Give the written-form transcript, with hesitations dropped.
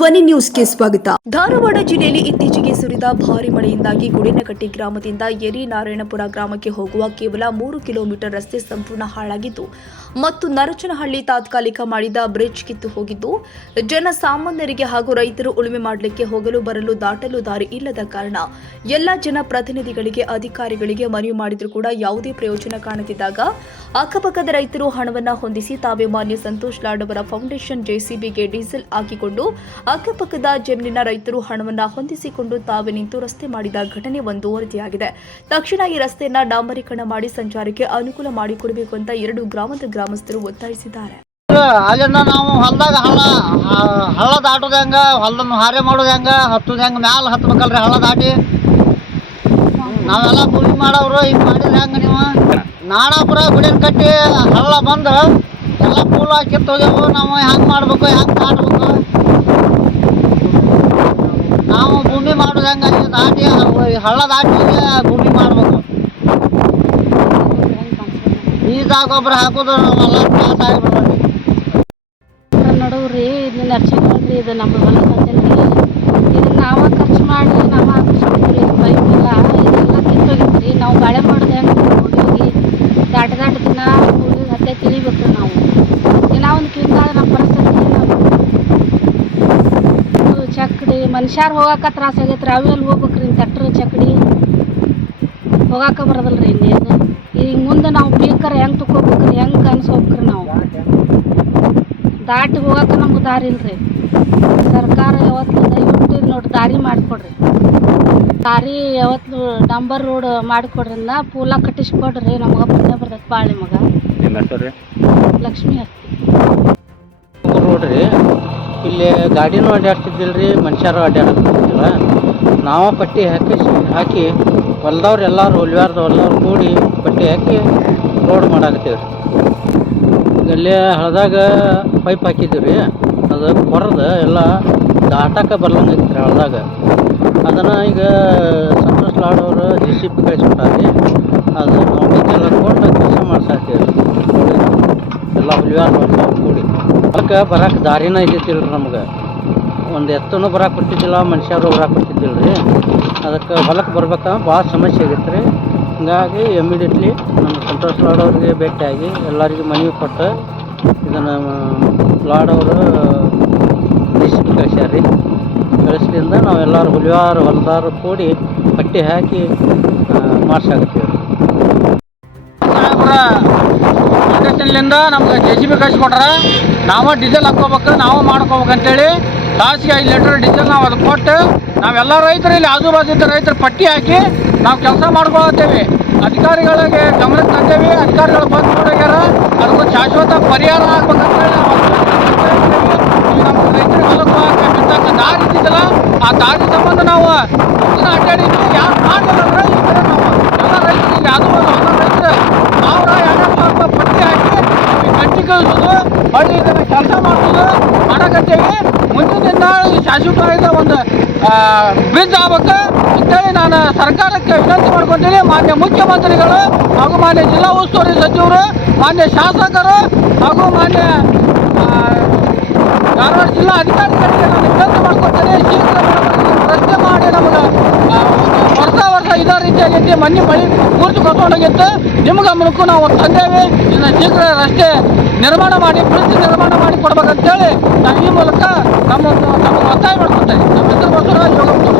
ಧ್ವನಿ ನ್ಯೂಸ್ಗೆ ಸ್ವಾಗತ. ಧಾರವಾಡ ಜಿಲ್ಲೆಯಲ್ಲಿ ಇತ್ತೀಚೆಗೆ ಸುರಿದ ಭಾರಿ ಮಳೆಯಿಂದಾಗಿ ಗುಡಿನಕಟ್ಟಿ ಗ್ರಾಮದಿಂದ ಯರಿನಾರಾಯಣಪುರ ಗ್ರಾಮಕ್ಕೆ ಹೋಗುವ ಕೇವಲ 3 ಕಿಲೋಮೀಟರ್ ರಸ್ತೆ ಸಂಪೂರ್ಣ ಹಾಳಾಗಿದ್ದು ಮತ್ತು ನರಚನಹಳ್ಳಿ ತಾತ್ಕಾಲಿಕ ಮಾಡಿದ ಬ್ರಿಡ್ಜ್ ಕಿತ್ತು ಹೋಗಿದ್ದು ಜನಸಾಮಾನ್ಯರಿಗೆ ಹಾಗೂ ರೈತರು ಉಳುಮೆ ಮಾಡಲಿಕ್ಕೆ ಹೋಗಲು ಬರಲು ದಾಟಲು ದಾರಿ ಇಲ್ಲದ ಕಾರಣ ಎಲ್ಲ ಜನಪ್ರತಿನಿಧಿಗಳಿಗೆ ಅಧಿಕಾರಿಗಳಿಗೆ ಮನವಿ ಮಾಡಿದರೂ ಕೂಡ ಯಾವುದೇ ಪ್ರಯೋಜನ ಕಾಣದಿದ್ದಾಗ ಅಕ್ಕಪಕ್ಕದ ರೈತರು ಹಣವನ್ನು ಹೊಂದಿಸಿ ತಾವೇ ಮಾನ್ಯ ಸಂತೋಷ್ ಲಾಡ್ ಅವರ ಫೌಂಡೇಶನ್ ಜೆಸಿಬಿಗೆ ಡೀಸೆಲ್ ಹಾಕಿಕೊಂಡು ಅಕ್ಕಪಕ್ಕದ ಜಮೀನಿನ ರೈತರು ಹಣವನ್ನು ಹೊಂದಿಸಿಕೊಂಡು ತಾವೇ ನಿಂತು ರಸ್ತೆ ಮಾಡಿದ ಘಟನೆ ಒಂದು ವರದಿಯಾಗಿದೆ. ತಕ್ಷಣ ಈ ರಸ್ತೆಯನ್ನ ಡಾಂಬರೀಕರಣ ಮಾಡಿ ಸಂಚಾರಕ್ಕೆ ಅನುಕೂಲ ಮಾಡಿಕೊಡಬೇಕು ಅಂತ 2 ಗ್ರಾಮದ ಗ್ರಾಮಸ್ಥರು ಒತ್ತಾಯಿಸಿದ್ದಾರೆ. ಅಲ್ಲಿಂದ ನಾವು ಹೊಲದಾಗ ಹಳ್ಳ ದಾಟೋದು ಹೆಂಗ, ಹೊಲದನ್ನು ಹಾರೆ ಮಾಡೋದು ಹೆಂಗ, ಹತ್ತೋದು ಹೆಂಗ, ಮ್ಯಾಲ ಹತ್ಬೇಕಲ್ರಿ ಹಳ್ಳ ದಾಟಿ. ನಾವೆಲ್ಲ ಭೂಮಿ ಮಾಡೋರು ಹಿಂಗೆ ಮಾಡಿದ್ರೆ ಹೆಂಗ ನೀವು? ನಾಡಾಪುರ ಗುಡಿನ ಕಟ್ಟಿ ಹಳ್ಳ ಬಂದು ಎಲ್ಲ ಪೂಲ ಕಿತ್ತೋದೆವು. ನಾವು ಹೆಂಗೆ ಮಾಡ್ಬೇಕು, ಹೆಂಗೆ ದಾಟಬೇಕು? ನಾವು ಭೂಮಿ ಮಾಡೋದು ಹೆಂಗ ದಾಟಿ ಹಳ್ಳ ದಾಟಿ ಭೂಮಿ ಮಾಡ್ಬೇಕು. ಬೀಜ ಗೊಬ್ಬರ ಹಾಕೋದು ನಾವೆಲ್ಲ ತ್ರಾಸ ಆಗಿಬಿಡ್ರಿ. ನಡುವ್ರಿ ಇದು ನರ್ಸರಿ ಇದು ನಮ್ಮ ಹೊಲ ಸಂಜೆಗೆ ಇದನ್ನ ನಾವ ಖರ್ಚು ಮಾಡಿ ನಾವ ಹಾಕಿಸ್ಕೊಂಡ್ರಿ. ಪೈಪ್ ಎಲ್ಲ ಇದೆಲ್ಲ ಕಿತ್ತೋಗಿತ್ರಿ. ನಾವು ಬಾಳೆ ಮಾಡೋದು ಹೆಂಗೆ ಹೋಗಿ ದಾಟ ದಿನ ಕೂಲಿ ಹತ್ತೆ ತಿಳಿಬೇಕು. ನಾವು ದಿನ ಒಂದು ಕಿಂದ ನಮ್ಮ ಪರಿಸ್ಥಿತಿ ಚಕ್ಡಿ ಮನುಷ್ಯಾರು ಹೋಗಾಕ ತ್ರಾಸ ಆಗೈತ್ರಿ. ಅವೆಲ್ಲಿ ಹೋಗ್ಬೇಕ್ರಿ ಟ್ಯಾಕ್ಟ್ರ್ ಚಕ್ಡಿ ಹೋಗಾಕ ಬರೋದಲ್ರಿ. ಇನ್ನೇನು ಈಗ ಮುಂದೆ ನಾವು ಬೀಕರ ಹೆಂಗೆ ತಗೋಬೇಕ್ರಿ, ಹೆಂಗೆ ಅನ್ಸ್ಬೇಕ್ರಿ? ನಾವು ದಾಟಿ ಹೋಗಾಕ ನಮ್ಗೆ ದಾರಿ ಇಲ್ರಿ. ಸರ್ಕಾರ ಯಾವತ್ತು ದಯವಿಟ್ಟು ನೋಡಿ ದಾರಿ ಮಾಡಿಕೊಡ್ರಿ. ದಾರಿ ಯಾವತ್ತು ಡಂಬರ್ ರೋಡ್ ಮಾಡಿಕೊಡ್ರಿ. ಪೂಲ ಕಟ್ಟಿಸ್ಕೊಡ್ರಿ. ನಮ್ಗೆ ಪುಣ್ಯ ಬರ್ತೈತೆ ಬಾಳೆ ಮಗ. ಲಕ್ಷ್ಮಿ ರೋಡ್ರಿ ಇಲ್ಲಿ ಗಾಡಿನೂ ಅಡ್ಡಾಡ್ತಿದ್ದಿಲ್ರಿ, ಮನುಷ್ಯರು ಅಡ್ಡಾಡ್ತಿದ್ದಿಲ್ಲ. ನಾವು ಪಟ್ಟಿ ಹಾಕಿ ಹೊಲ್ದವ್ರು ಎಲ್ಲರೂ ಹೊಲ್ದವ್ರು ಕೂಡಿ ಪಟ್ಟಿ ಹಾಕಿ ರೋಡ್ ಮಾಡಾಕತ್ತೀವಿ ರೀ. ಇಲ್ಲಿ ಹಳದಾಗ ಪೈಪ್ ಹಾಕಿದ್ದೀವಿ ರೀ. ಅದು ಕೊರೆದು ಎಲ್ಲ ದಾಟಕ್ಕೆ ಬರ್ಲಂಗೆ ಐತಿ ರೀ ಹಳದಾಗ. ಅದನ್ನು ಈಗ ಸಂತೋಷ್ ಲಾಡ್ ಅವರು JCB ಕಳಿಸ್ಕೊಟ್ಟಾರಿ. ಅದು ನಾವು ಡೀಸೆಲ್ ಹಾಕ್ಕೊಂಡು ಕೆಲಸ ಮಾಡ್ಸಾಕ್ತೀವಿ ರೀ. ಎಲ್ಲ ಹೊಲ್ದವ್ರು ಕೂಡಿ ಹೊಲಕ್ಕೆ ಬರಕ್ಕೆ ದಾರಿನ ಇದ್ದಿದ್ದಿಲ್ಲ ರೀ. ನಮ್ಗೆ ಒಂದು ಎತ್ತೂ ಬರಕ್ಕೆ ಕೊಡ್ತಿದ್ದಿಲ್ಲ, ಮನುಷ್ಯರು ಬರಕ್ಕೆ ಕೊಡ್ತಿದ್ದಿಲ್ಲ ರೀ. ಅದಕ್ಕೆ ಹೊಲಕ್ಕೆ ಬರ್ಬೇಕಂದ್ರೆ ಭಾಳ ಸಮಸ್ಯೆ ಆಗೈತೆ ರೀ. ಹೀಗಾಗಿ ಇಮಿಡಿಯೇಟ್ಲಿ ನಮ್ಮ ಸಂತೋಷ್ ಲಾಡ್ ಅವ್ರಿಗೆ ಭೇಟಿಯಾಗಿ ಎಲ್ಲರಿಗೂ ಮನವಿ ಕೊಟ್ಟು ಇದನ್ನು ಲಾಡ್ ಅವರು JCB ಕಳಿಸ್ಯಾರ ರೀ. ಕಳಿಸ್ದಿಂದ ನಾವೆಲ್ಲರೂ ಹೊಲದಾರು ಕೂಡಿ ಪಟ್ಟಿ ಹಾಕಿ ಮಾಡ್ಸಾಕತ್ತೀವಿ ರೀ. ಫೌಂಡೇಶನ್ಲಿಂದ ನಮ್ಗೆ JCB ಕಳಿಸ್ಕೊಟ್ರೆ ನಾವು ಡೀಸೆಲ್ ಹಾಕ್ಕೋಬೇಕು, ನಾವು ಮಾಡ್ಕೋಬೇಕಂತೇಳಿ ತಾಸಿಗೆ 5 ಲೀಟರ್ ಡೀಸೆಲ್ ನಾವು ಅದು ಕೊಟ್ಟು ನಾವೆಲ್ಲ ರೈತರು ಇಲ್ಲಿ ಆಜು ಬಾಜು ಇದ್ದ ರೈತರು ಪಟ್ಟಿ ಹಾಕಿ ನಾವು ಕೆಲಸ ಮಾಡ್ಕೊಳ್ತೇವೆ. ಅಧಿಕಾರಿಗಳಿಗೆ ಗಮನಕ್ಕೆ ತಂದೇವಿ. ಅಧಿಕಾರಿಗಳು ಬಂದು ನೋಡ್ಯಾರ. ಅದಕ್ಕೂ ಶಾಶ್ವತ ಪರಿಹಾರ ಆಗ್ಬೇಕಂತೇಳಿ ಈಗ ನಮ್ಮ ರೈತರಿಗೆ ಹೊಲಕ್ಕೆ ಹೋಗಕ್ಕೆ ಬಿತ್ತಕ್ಕ ದಾರಿ ಇದ್ದಿದ್ದಲ್ಲ, ಆ ದಾರಿ ಸಂಬಂಧ ನಾವು ಅಡ್ಡಾಡಿದ್ವಿ. ಯಾರು ಮಾಡ್ಬೇಕಂದ್ರೆ ಈ ಕಡೆ ನಾವು ಎಲ್ಲ ರೈತರು ಇಲ್ಲಿ ಆಜು ಬಾಜು ಹೊಲ ರೈತರು ಅವ್ರ ಯಾರು ಪಟ್ಟಿ ಹಾಕಿ ಗಟ್ಟಿ ಕಳಿಸೋದು, ಹೊಳ್ಳಿ ಇದನ್ನು ಕೆಲಸ ಮಾಡೋದು ಮಾಡಕತ್ತೇವಿ. ಮುಂದಿನ ದಿನ ಈ ಶಾಶ್ವತವಾದ ಒಂದು ಬ್ರಿಡ್ಜ್ ಆಗ್ಬೇಕು ಅಂತೇಳಿ ನಾನು ಸರ್ಕಾರಕ್ಕೆ ವಿನಂತಿ ಮಾಡ್ಕೊತೀನಿ. ಮಾನ್ಯ ಮುಖ್ಯಮಂತ್ರಿಗಳು ಹಾಗೂ ಮಾನ್ಯ ಜಿಲ್ಲಾ ಉಸ್ತುವಾರಿ ಸಚಿವರು, ಮಾನ್ಯ ಶಾಸಕರು ಹಾಗೂ ಮಾನ್ಯ ಧಾರವಾಡ ಜಿಲ್ಲಾ ಅಧಿಕಾರಿಗಳಿಗೆ ನಾನು ವಿನಂತಿ ಮಾಡ್ಕೊತೀನಿ. ಶೀಘ್ರ ರಸ್ತೆ ಮಾಡಿ ನಮಗೆ ವರ್ಷ ಇದೇ ರೀತಿಯಾಗಿ ಮನೆ ಮಳೆ ಪೂರ್ತಿ ಕೊಟ್ಟೋಗಿತ್ತು. ನಿಮ್ಮ ಗಮನಕ್ಕೂ ನಾವು ತಂದೇವೆ. ಇದನ್ನು ಶೀಘ್ರ ರಸ್ತೆ ನಿರ್ಮಾಣ ಮಾಡಿ ಬ್ರಿಡ್ಜ್ ನಿರ್ಮಾಣ ಮಾಡಿ ಕೊಡ್ಬೇಕಂತೇಳಿ ನಾನು ಈ ಮೂಲಕ ನಮ್ಮ ಒತ್ತಾಯ ಮಾಡ್ಕೊತೇನೆ. ನಮ್ಮ ಹೆಸರು ಬಸವರಾಜ್ ಯೋಗಪುರ.